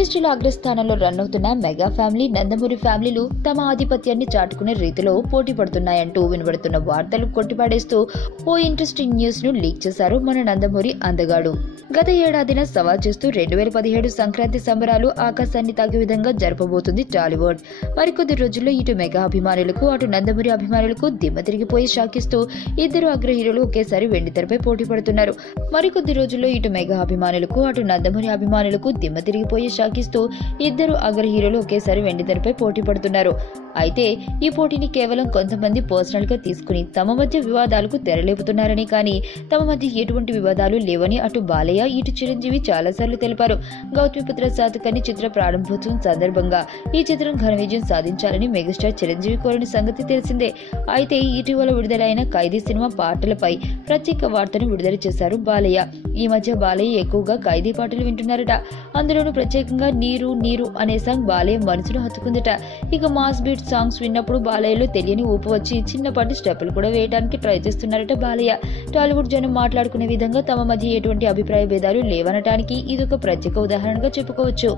ఇండస్ట్రీలో అగ్రస్థానంలో రన్ అవుతున్న మెగా ఫ్యామిలీ, నందమూరి ఫ్యామిలీలు తమ ఆధిపత్యాన్ని చాటుకునే రీతిలో పోటీ పడుతున్నాయంటూ వినబడుతున్న వార్తలు కొట్టిపాడేస్తూ ఓ ఇంట్రెస్టింగ్ న్యూస్ ను లీక్ చేశారు మన నందమూరి అందగాడు. గత ఏడాదిన సవాల్ చేస్తూ 2017 సంక్రాంతి సంబరాలు ఆకాశాన్ని తాగే విధంగా జరపబోతుంది టాలీవుడ్. మరికొద్ది రోజుల్లో ఇటు మెగా అభిమానులకు, అటు నందమూరి అభిమానులకు దిమ్మ తిరిగిపోయి షాకిస్తూ ఇద్దరు అగ్ర హీరోలు ఒకేసారి వెండితెరపై పోటీ పడుతున్నారు. మరికొద్ది రోజుల్లో ఇటు మెగా అభిమానులకు, అటు నందమూరి అభిమానులకు దిమ్మ తిరిగిపోయి షాకిస్తూ ఇద్దరు అగ్ర హీరోలు ఒకేసారి వెండితెరపై పోటీ పడుతున్నారు. అయితే ఈ పోటీని కేవలం కొంతమంది పర్సనల్ గా తీసుకుని తమ మధ్య వివాదాలకు తెరలేపుతున్నారని, కానీ తమ మధ్య ఎటువంటి వివాదాలు లేవని అటు బాలయ్య, ఇటు చిరంజీవి చాలాసార్లు తెలిపారు. గౌతమిపుత్ర శాతకర్ణి చిత్ర ప్రారంభోత్సవం సందర్భంగా ఈ చిత్రం ఘన విజయం సాధించాలని మెగాస్టార్ చిరంజీవి కోరిన సంగతి తెలిసిందే. అయితే ఇటీవల విడుదలైన ఖైదీ సినిమా పాటలపై ప్రత్యేక వార్తను విడుదల చేశారు బాలయ్య. ఈ మధ్య బాలయ్య ఎక్కువగా ఖైదీ పాటలు వింటున్నారట. అందులోనూ ప్రత్యేకంగా నీరు నీరు అనే సాంగ్ బాలయ్య మనసును హత్తుకుందట. ఇక మాస్ బీట్ సాంగ్స్ విన్నప్పుడు బాలయ్యలో తెలియని ఊపు వచ్చి చిన్నపాటి స్టెప్పులు కూడా వేయడానికి ట్రై చేస్తున్నారట బాలయ్య. టాలీవుడ్ జనం మాట్లాడుకునే విధంగా తమ మధ్య ఎటువంటి అభిప్రాయ భేదాలు లేవనటానికి ఇదొక ప్రత్యేక ఉదాహరణగా చెప్పుకోవచ్చు.